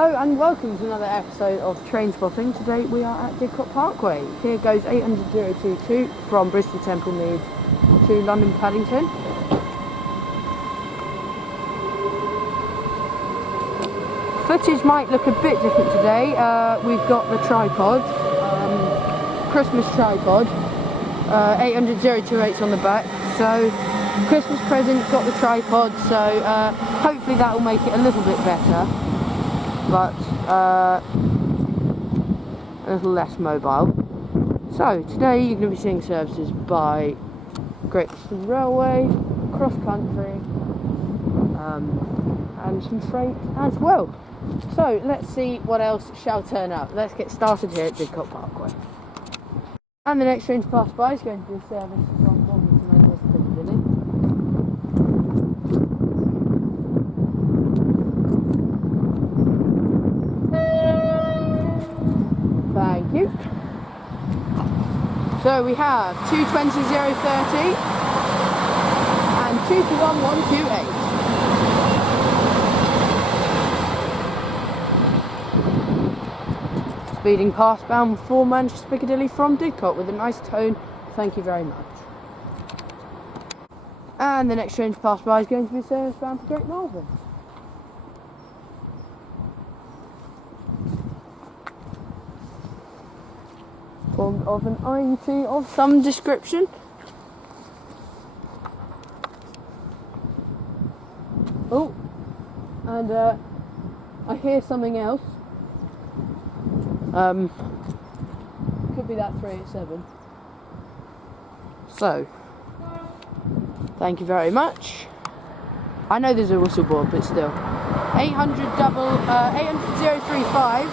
Hello and welcome to another episode of Train Spotting. Today we are at Didcot Parkway. Here goes 800-022 from Bristol Temple Meads to London Paddington. Footage might look a bit different today. We've got the tripod, Christmas tripod, 800-028's on the back. So Christmas present, got the tripod, so hopefully that will make it a little bit better, but a little less mobile. So today you're going to be seeing services by Great Western Railway, cross country, and some freight as well. So let's see what else shall turn up. Let's get started here at Didcot Parkway. And the next train to pass by is going to be a service from London to Manchester Piccadilly. Thank you. So we have 220-030 and 221-128. Speeding past bound for Manchester Piccadilly from Didcot with a nice tone. Thank you very much. And the next train to pass by is going to be a service bound for Great Malvern. Formed of an INT of some description. Oh, and I hear something else. Could be that 387. So, thank you very much. I know there's a whistle board, but still. 800-035.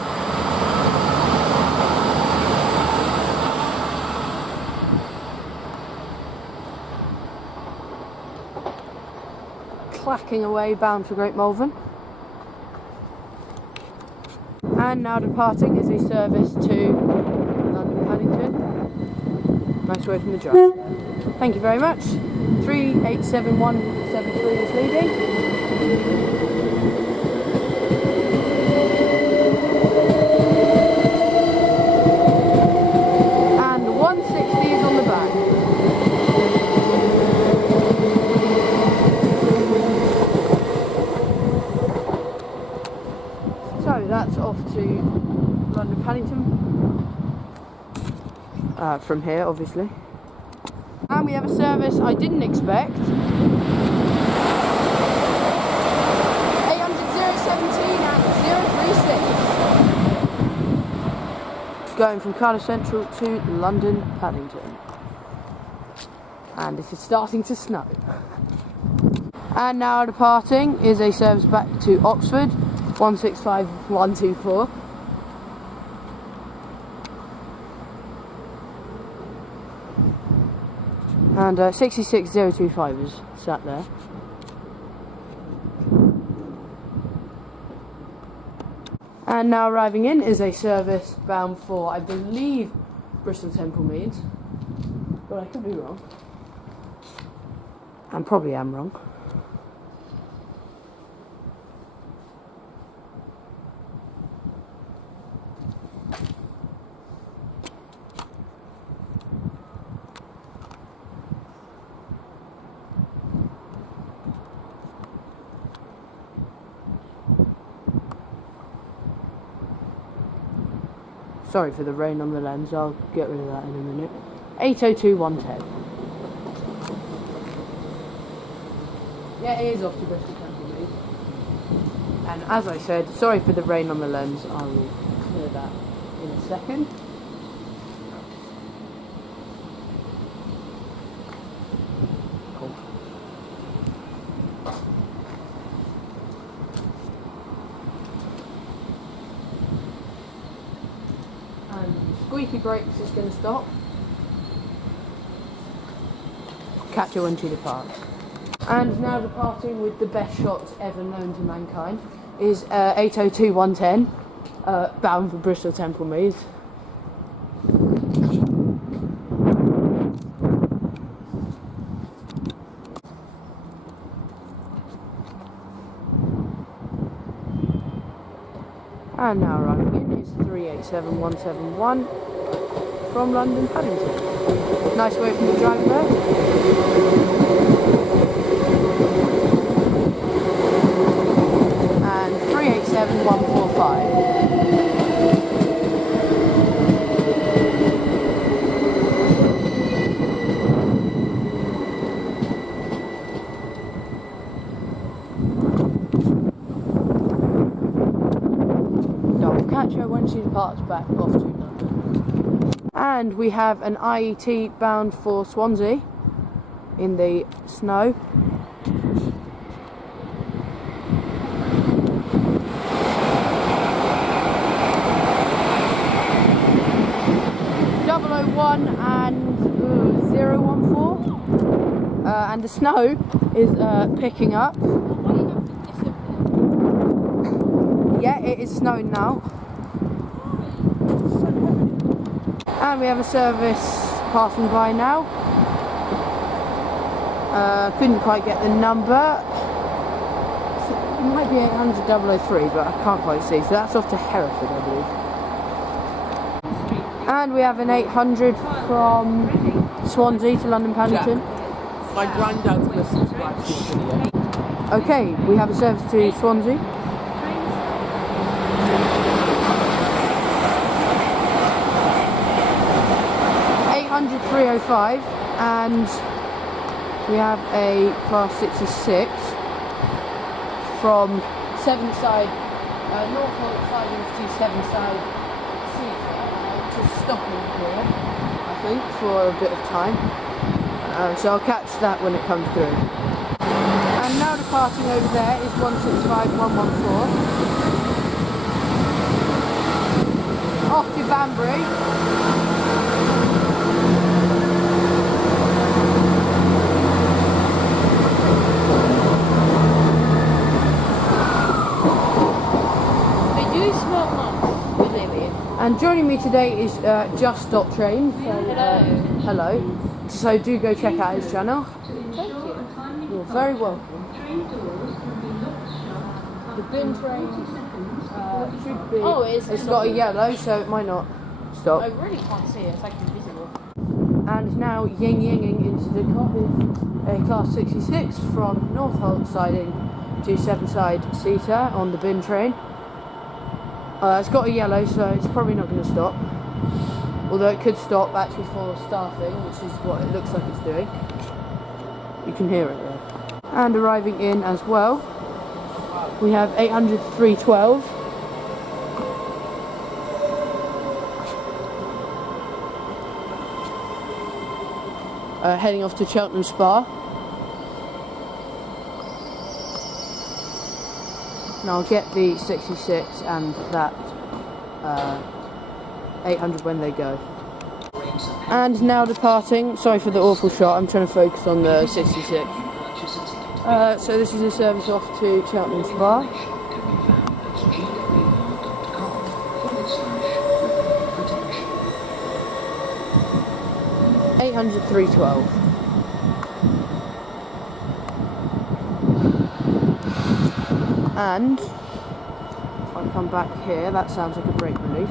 Clacking away, bound for Great Malvern. And now departing is a service to London Paddington. Nice way from the drive. Thank you very much. 387173 is leading. And 160 is on the back. So that's off to London Paddington, from here obviously. And we have a service I didn't expect. 800-017 and 036. Going from Cardiff Central to London Paddington. And it is starting to snow. And now departing is a service back to Oxford. 165124. And 66025 is sat there. And now arriving in is a service bound for, I believe, Bristol Temple Meads, but I could be wrong, and probably am wrong. Sorry for the rain on the lens, I'll get rid of that in a minute. 802-110. Yeah, it is off to Bristol Temple Meads. And as I said, sorry for the rain on the lens, I will clear that in a second. Cool. Squeaky brakes is going to stop. Catch you when she departs. And now departing with the best shots ever known to mankind is 802-110, bound for Bristol Temple Meads. And now arriving in is 387171 from London Paddington. Nice way from the driver there. And 387145. Catch her when she departs back off to London. And we have an IET bound for Swansea in the snow. .001 and 014, and the snow is picking up. Yeah, it is snowing now. And we have a service passing by now. Couldn't quite get the number. It might be 800 003, but I can't quite see. So that's off to Hereford, I believe. And we have an 800 from Swansea to London Paddington. Jack, my granddad's going to subscribe to your video. Okay, we have a service to Swansea. 305, and we have a class 66 from 7 side Norfolk siding to 7 side just stopping here, I think, for a bit of time, so I'll catch that when it comes through. And now departing over there is 165114 off to Banbury. And joining me today is Just Stop Train. So, hello. So do go check out his channel. Thank you. You're very welcome. The bin train should be. Oh, it's got a yellow, so it might not stop. I really can't see it. It's like invisible. And now yinging into Didcot is a class 66 from Norfolk siding to 7 side seater on the bin train. It's got a yellow, so it's probably not going to stop. Although it could stop actually for staffing, which is what it looks like it's doing. You can hear it there. And arriving in as well, we have 800 312. Heading off to Cheltenham Spa. Now I'll get the 66 and that 800 when they go. And now departing, sorry for the awful shot, I'm trying to focus on the 66. So this is a service off to Cheltenham Spa. $800 312. And if I come back here, that sounds like a brake relief.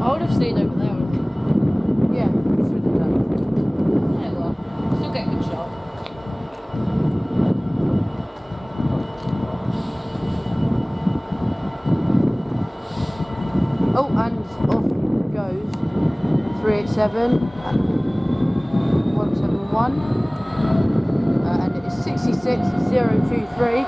I would have stayed over there. Yeah, should have done. Yeah, well, still get a good shot. Oh, and off goes 387 171, and it is 66023.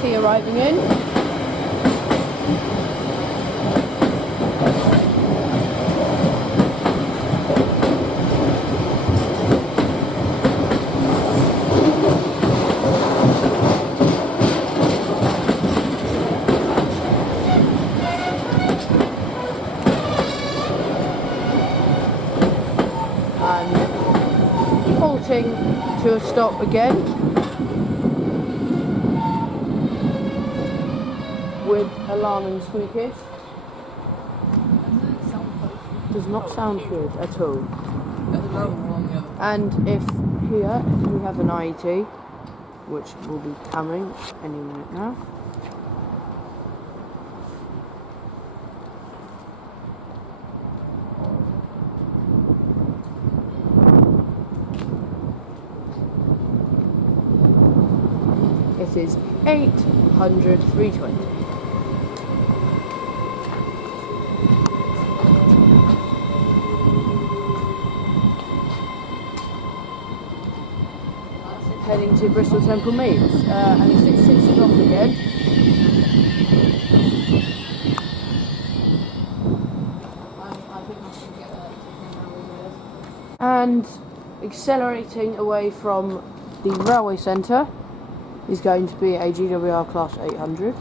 tea arriving in. And halting to a stop again with alarming squeakage. Does not sound good at all. And if here we have an IET, which will be coming any minute now. It is 800 320. Heading to Bristol Temple Meads, and the 66 is off again. And accelerating away from the railway centre is going to be a GWR class 800.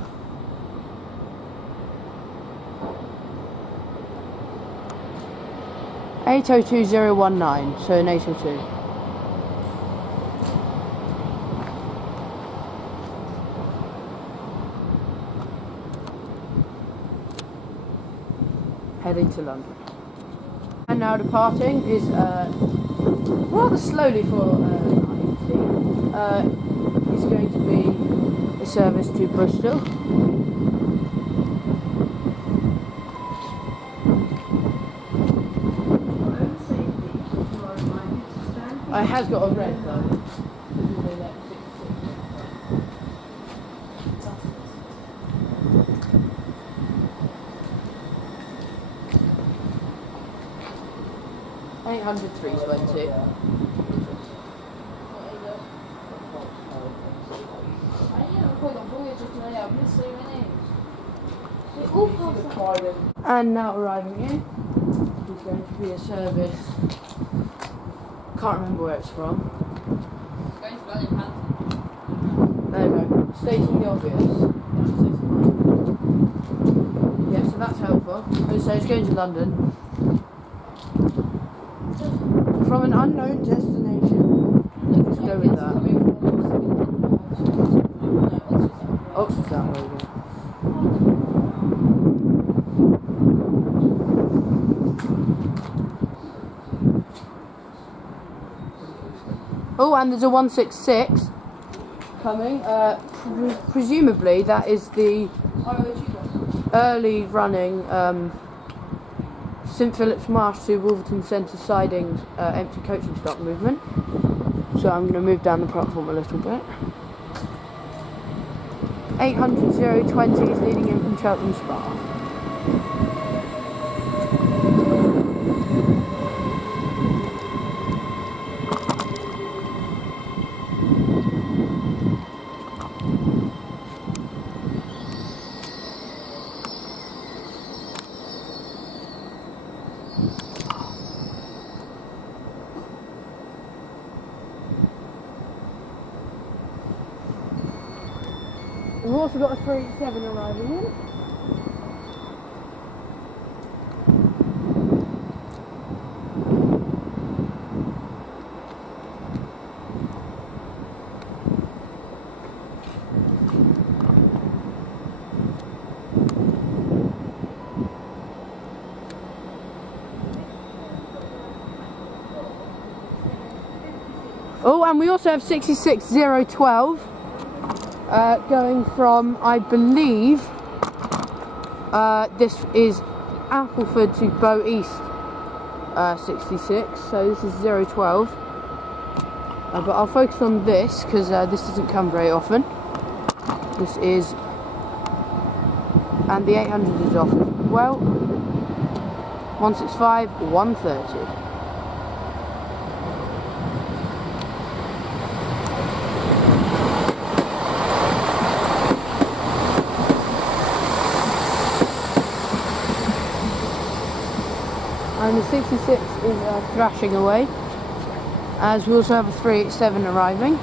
(802,019), so an 802. Heading to London. And now departing is rather slowly for IET. It's going to be a service to Bristol. I has got a red though. 800 320. And now arriving in is going to be a service. Can't remember where it's from. There we go. Stating the obvious. Yeah, so that's helpful. So it's going to London. From an unknown destination. Let's go with that. Oxford's that way again. Oh, and there's a 166 coming. Presumably that is the early running St Philip's Marsh to Wolverton Centre sidings empty coaching stock movement. So I'm going to move down the platform a little bit. 800 020 is leading in from Cheltenham Spa. We've also got a 387 arriving in. Oh, and we also have 66012 going from, I believe, this is Appleford to Bow East 66, so this is 012. But I'll focus on this because this doesn't come very often. This is, and the 800 is off as well. 165 130. And the 66 is thrashing away, as we also have a 387 arriving.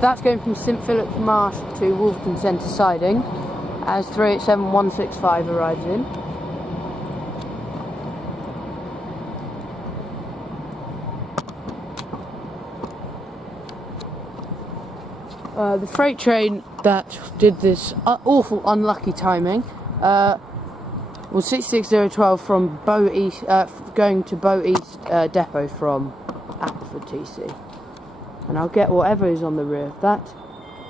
That's going from St Philip's Marsh to Wolverton Centre siding, as 387165 arrives in. The freight train that did this awful unlucky timing was 66012 from Bow East, going to Bow East depot from Appleford TC. And I'll get whatever is on the rear of that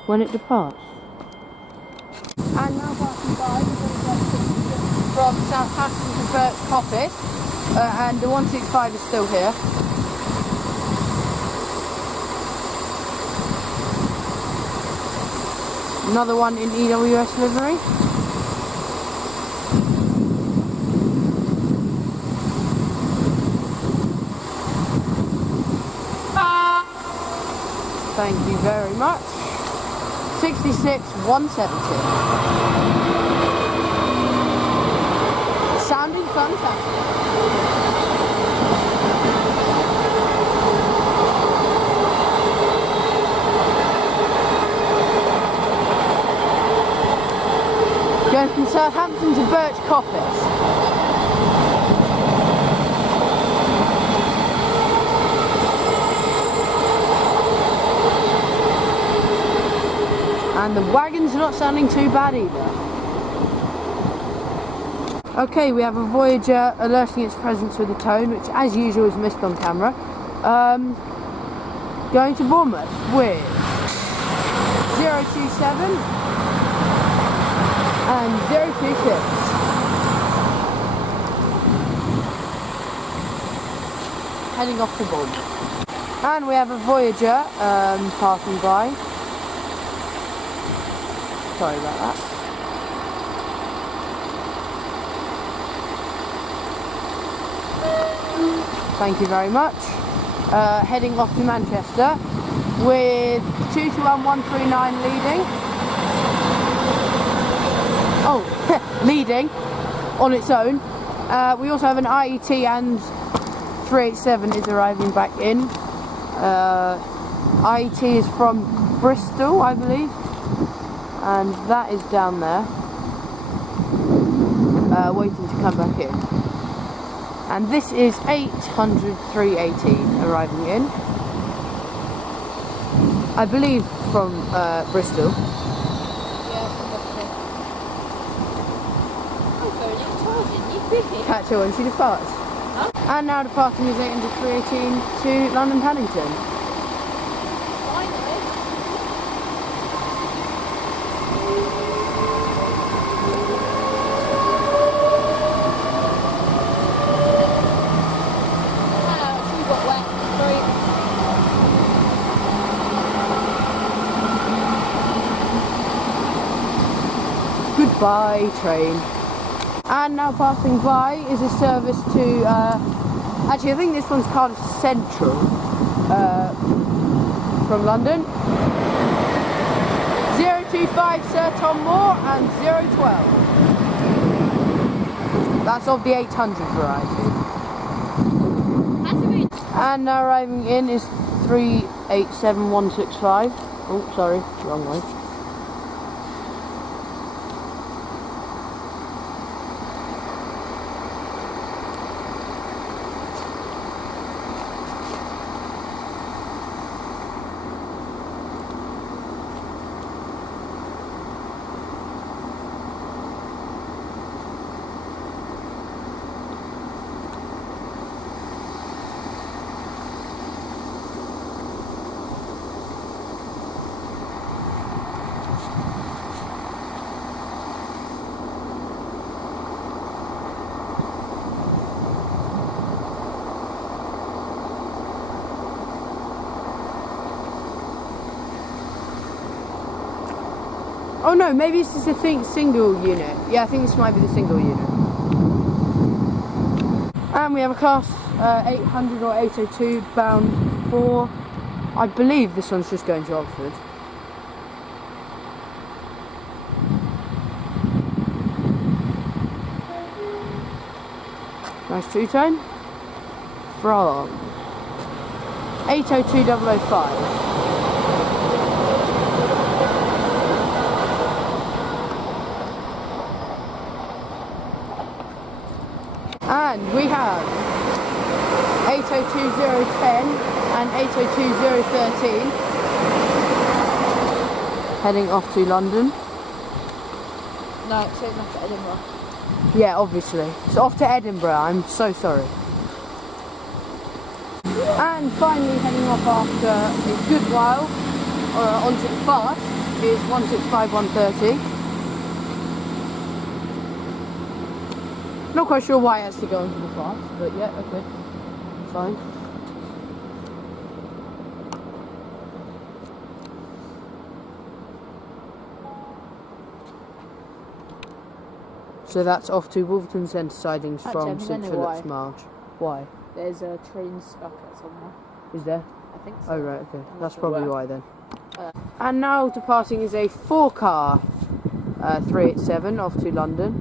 when it departs. And now passing by, from Southampton to Birch Coppice, and the 165 is still here. Another one in EWS livery. Thank you very much. 66-170. Sounding fantastic. Going from Southampton to Birch Coppice. And the wagon's not sounding too bad either. Okay, we have a Voyager alerting its presence with a tone, which as usual is missed on camera. Going to Bournemouth with 027 and 026. Heading off to Bournemouth. And we have a Voyager passing by. Sorry about that. Thank you very much. Heading off to Manchester with 221139 leading. Oh, leading on its own. We also have an IET and 387 is arriving back in. IET is from Bristol, I believe. And that is down there, waiting to come back in. And this is 800-318 arriving in, I believe from Bristol. Yeah, from Bristol. Catch her when she departs. Huh? And now departing is 800-318 to London Paddington. Goodbye, train. And now passing by is a service to, actually I think this one's Cardiff Central, from London. 025 Sir Tom Moore and 012. That's of the 800 variety. And now arriving in is 387165. Oh, sorry, wrong way. Oh no, maybe this is a single unit. Yeah, I think this might be the single unit. And we have a class 800 or 802 bound for, I believe this one's just going to Oxford. Nice two-tone. From 802005. And we have 802010 and 802013 heading off to London. No, it's going off to Edinburgh. Yeah, obviously. It's off to Edinburgh, I'm so sorry. And finally heading off after a good while, onto the fast, is 165130. Not quite sure why it has to go into the fast, but yeah, okay, fine. So that's off to Wolverton Centre sidings from St Philip's Marsh. Why? There's a train stuck at somewhere. Is there? I think so. Oh right, okay. That's sure probably where. why then. And now departing is a 4-car 387 off to London.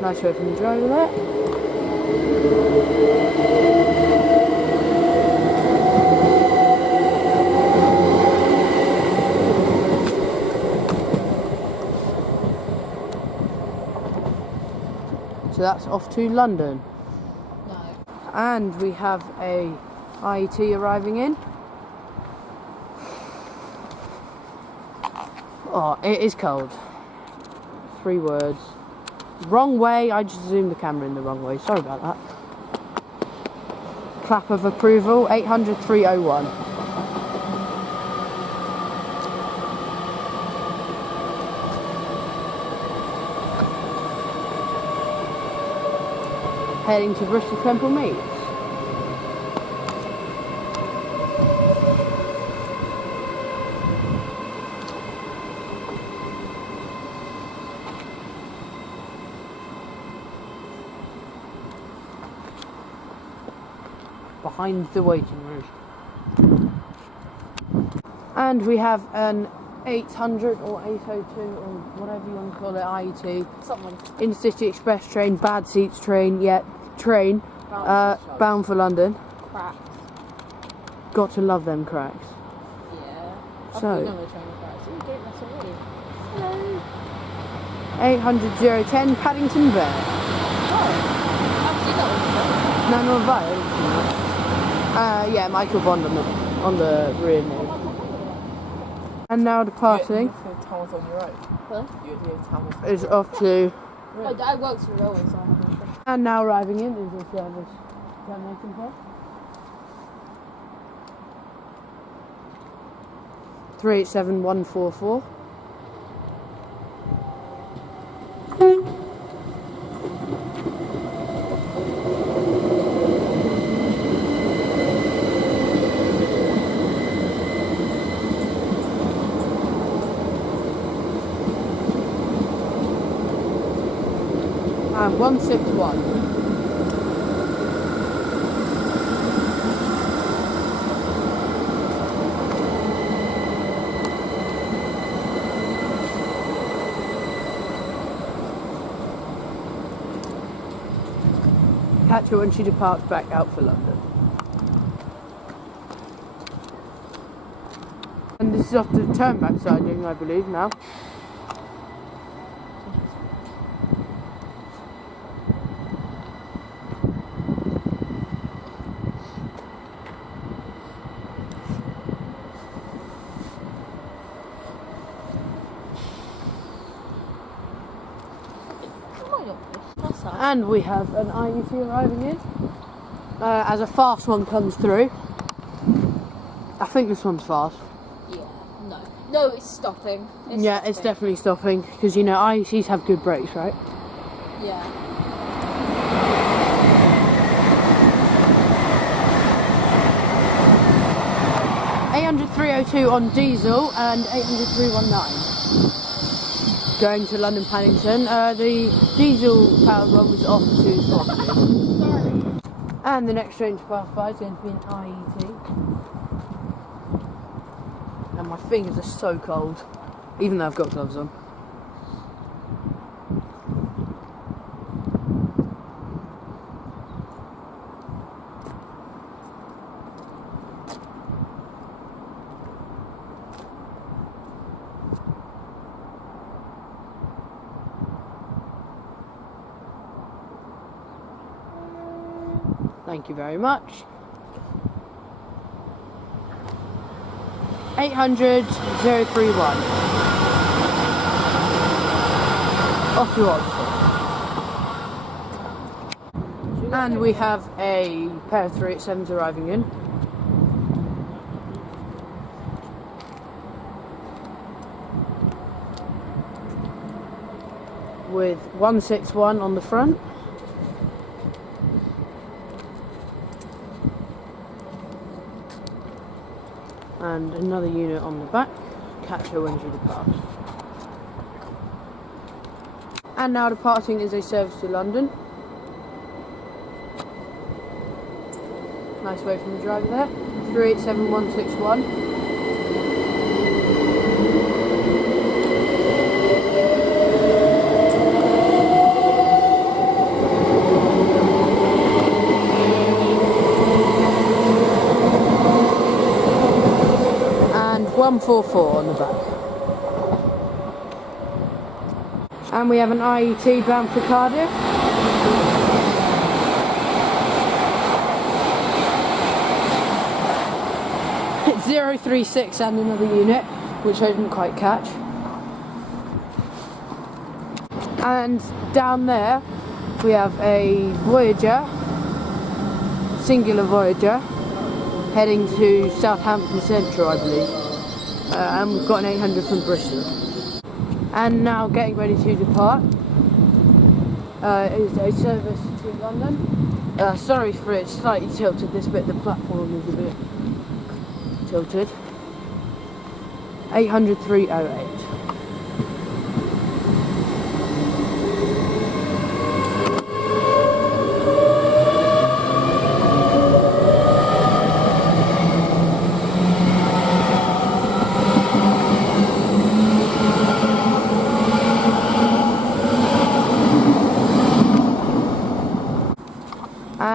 Nice way from the driver there. So that's off to London. No. And we have a IET arriving in. Oh, it is cold. 3 words. Wrong way, I just zoomed the camera in the wrong way, sorry about that. Clap of approval, 800-301. Heading to Bristol Temple Meads. Behind the waiting room. And we have an 800 or 802 or whatever you want to call it, IET. Someone. Intercity Express train, bad seats train, train, bound for London. Cracks. Got to love them cracks. Yeah. So. I've been on a train with cracks. You don't mess already. Hello. 800-010 Paddington Bear. Oh. I've seen that one before. No, not right. Yeah, Michael Bond on the rear name. And now departing Towers on your own. Huh? You're doing towers. is off to. Oh, I work for the railway, so I have no. And now arriving in is the service termination point. 387144. And 161. Catch her when she departs back out for London. And this is off the turnback siding, I believe, now. And we have an IET arriving in as a fast one comes through. I think this one's fast. Yeah, no. No, it's stopping. It's definitely stopping because you know IETs have good brakes, right? Yeah. $800-302 on diesel and $800-319. Going to London Paddington. The diesel powered one was off to Swansea. And the next train to pass by is going to be an IET. And my fingers are so cold, even though I've got gloves on. Thank you very much. 800 031. Off to Oxford. And we have a pair of 387s arriving in. With 161 on the front. And another unit on the back. Catch her when she departs. And now departing is a service to London. Nice way from the driver there. 387161. And 144 on the back. And we have an IET bound for Cardiff. It's 036 and another unit, which I didn't quite catch. And down there we have a Voyager, singular Voyager, heading to Southampton Central, I believe. And we've got an 800 from Bristol. And now getting ready to depart is a service to London. Sorry for it, slightly tilted. This bit, the platform is a bit tilted. 800 308.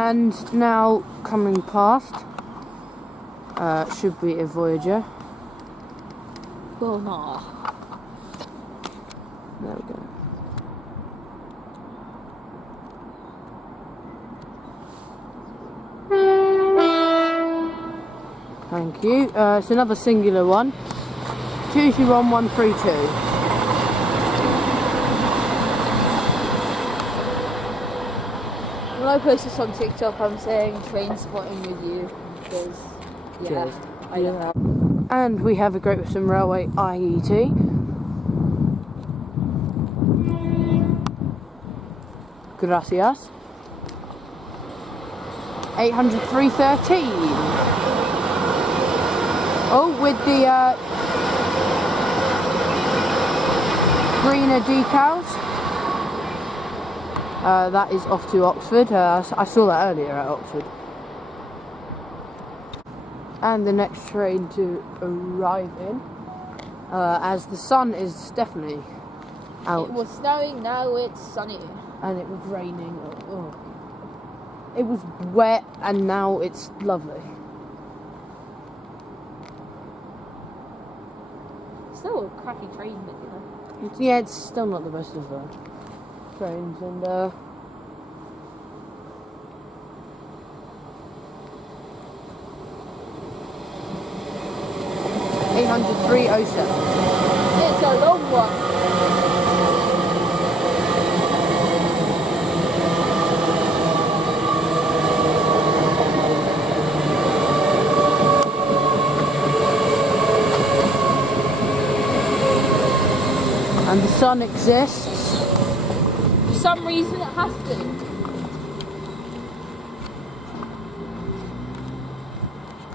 And now coming past should be a Voyager. Well, no. There we go. Thank you. It's another singular one. 221132. When I post this on TikTok, I'm saying train spotting with you because, yeah, Cheers. I don't know. And we have a Great Western Railway IET. Gracias. 800 313. Oh, with the greener decals. That is off to Oxford. I saw that earlier at Oxford. And the next train to arrive in, as the sun is definitely out. It was snowing, now it's sunny. And it was raining. Oh. It was wet and now it's lovely. Still a crappy train, but you know. Yeah, it's still not the best of trains, and 800 307. It's a long one. And the sun exists. For some reason it has to.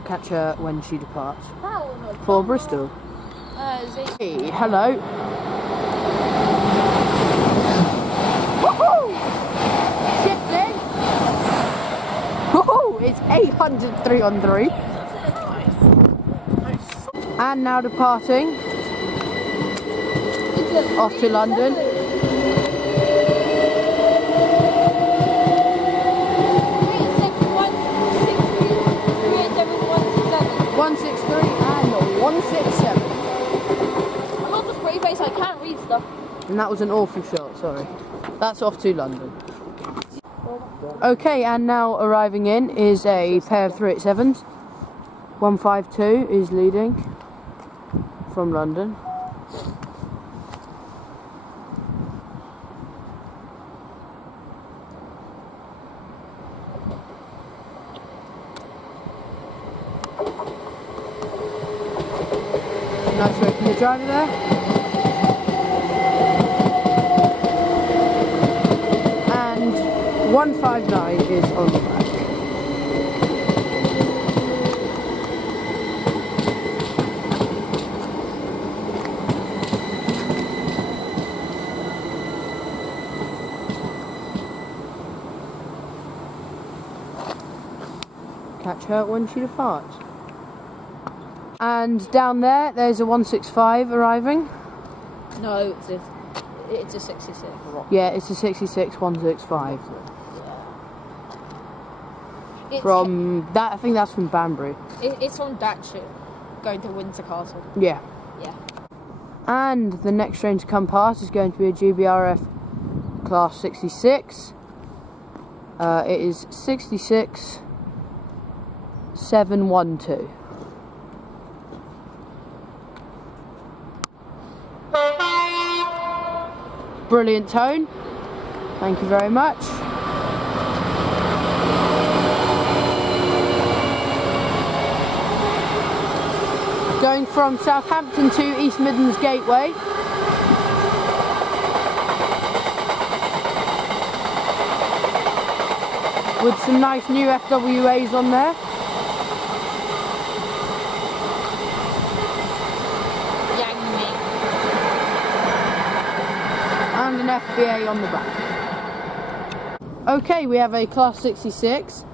Catch her when she departs. How? No, For Bristol. Hey, hello. Woohoo! Shifting. Woohoo! It's 800 313. And now departing off to London. 163 and 167. I'm not just brave face, I can't read stuff. And that was an awful shot, sorry. That's off to London. Okay, and now arriving in is a pair of 387s. 152 is leading from London. Nice work from the driver there. And 159 is on the back. Catch her when she departs. And down there's a 165 arriving. No, it's a 66. Yeah, it's a 66 165. It's From that, I think that's from Banbury. It's from Datchet, going to Windsor Castle. Yeah. Yeah. And the next train to come past is going to be a GBRF class 66. It is 66 712. Brilliant tone. Thank you very much. Going from Southampton to East Midlands Gateway. With some nice new FWAs on there. And an FBA on the back. Okay, we have a class 66.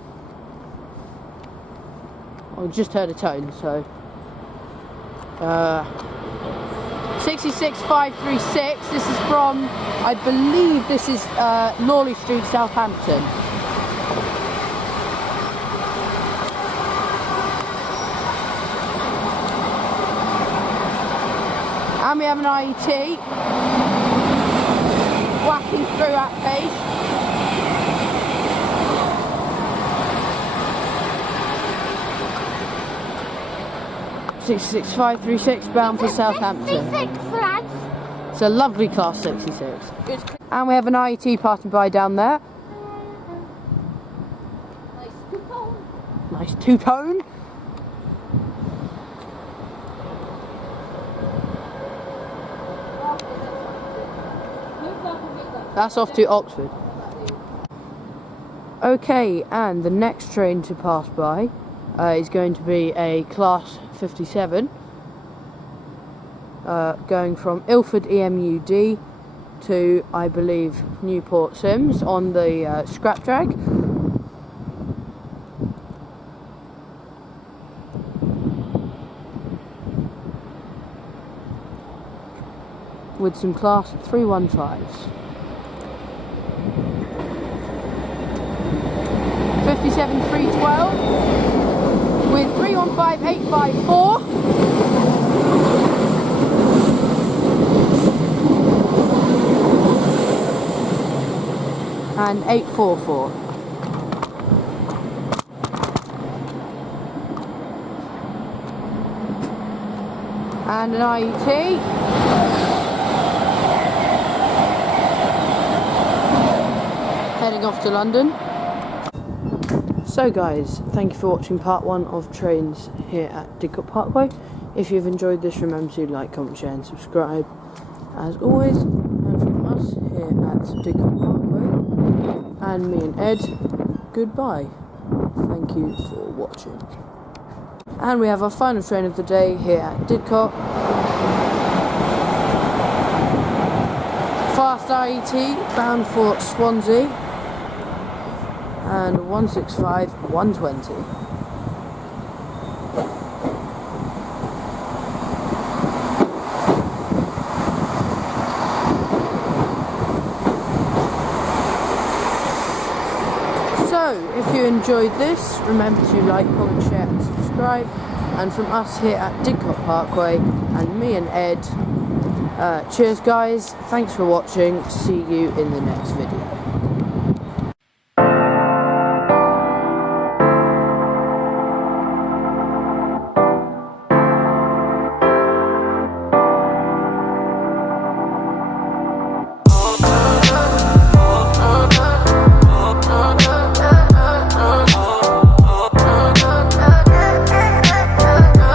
I just heard a tone, so 66536. This is from, I believe this is Lawley Street, Southampton. And we have an IET whacking through at pace. (66536) bound for Southampton. It's a lovely class 66. And we have an IET passing by down there. Nice two-tone. That's off to Oxford. Okay, and the next train to pass by is going to be a class 57, going from Ilford EMUD to, I believe, Newport Sims on the scrap drag. With some class 315s. 57312 with 315854 and 844. And an IET. Heading off to London. So guys, thank you for watching part 1 of trains here at Didcot Parkway. If you've enjoyed this, remember to like, comment, share and subscribe. As always, and from us here at Didcot Parkway, and me and Ed, goodbye. Thank you for watching. And we have our final train of the day here at Didcot. Fast IET, bound for Swansea. And 165 120. if you enjoyed this, remember to like, comment, share and subscribe. And from us here at Didcot Parkway and me and Ed, cheers guys, thanks for watching, see you in the next video.